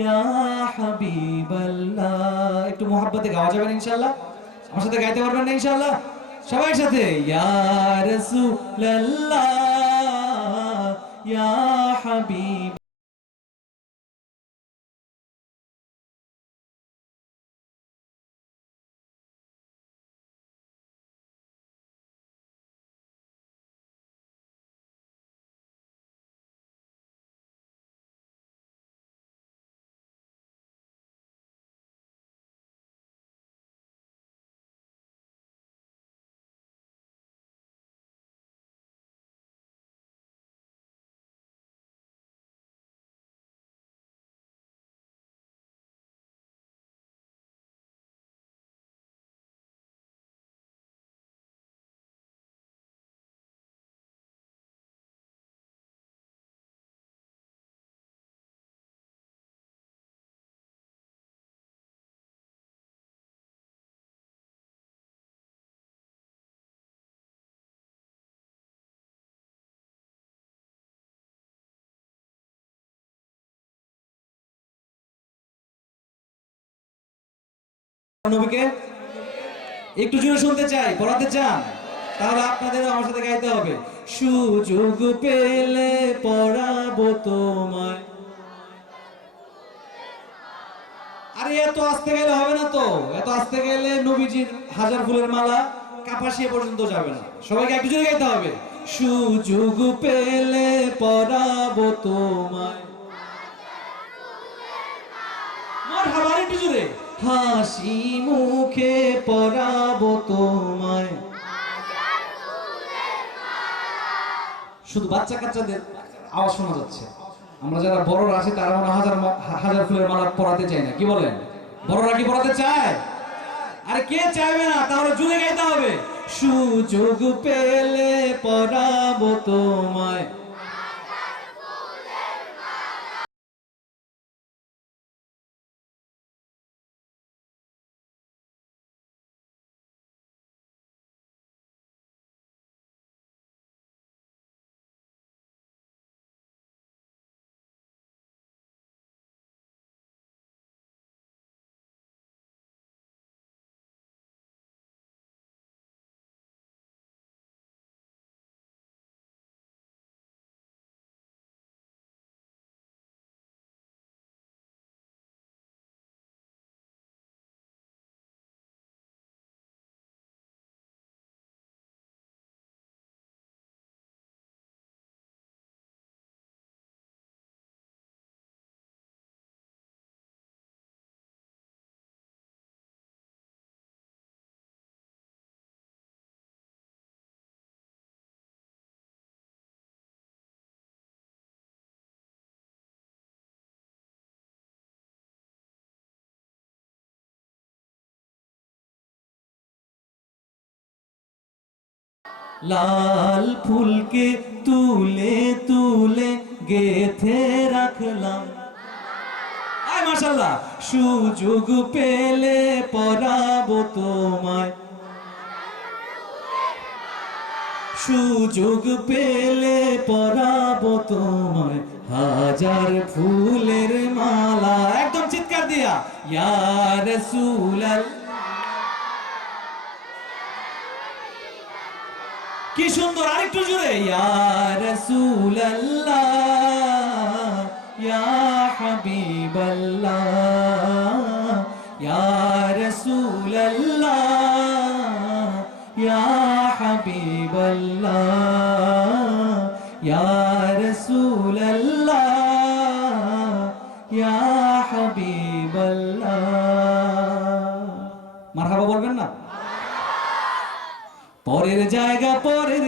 ইয়া হাবিবাল্লাহ। একটু মোহাব্বতে গাওয়া যাবে ইনশাআল্লাহ? আমার সাথে গাইতে পারবেন না ইনশাআল্লাহ? সবাই একসাথে ইয়া রাসূলুল্লাহ ইয়া হাবিব। নবীকে একটু জোরে শুনতে চাই, পড়াতে চান? তাহলে আপনাদেরও আমার সাথে গাইতে হবে। সুযোগ পেলে পড়াবো তোমায়। আরে এত আস্তে গেলে হবে না তো, এত আস্তে গেলে নবীজির হাজার ফুলের মালা কাপাসিয়া পর্যন্ত যাবে না। সবাইকে একটু জোরে গাইতে হবে। সুযোগ পেলে পড়াবো তোমায়। মারহাবা, একটু জোরে। হাসি মুখে পরাবো তোমায়। শুধু বাচ্চা কাচ্চাদের আওয়াজ শোনা যাচ্ছে। আমরা যারা বড়রা আছি তারা মনে হাজার হাজার ফুলের মালা পরাতে চাই না, কি বলেন? বড়রা কি পরাতে চায়? আরে কে চাইবে না? তাহলে জুড়ে গাইতে হবে। সুযোগ পেলে পরাবো তোমায়। লাল ফুলকে তুলে তুলে গেথে রাখলাম। আয় মাশাআল্লাহ। সুযোগ পেলে পরাবো তোমায়। সুযোগ পেলে পরাবো তোমায় হাজার ফুলের মালা। একদম চিৎকার দিয়া ইয়া রাসূলুল্লাহ। কি সুন্দর, আরেকটু জোরে। ইয়া রাসূলুল্লাহ ইয়া হাবিবাল্লাহ ইয়া রাসূলুল্লাহ ইয়া হাবিবাল্লাহ ইয়া রাসূলুল্লাহ ইয়া হাবিবাল্লাহ। মারহাবা বলবেন না? পরের জায়গা পরের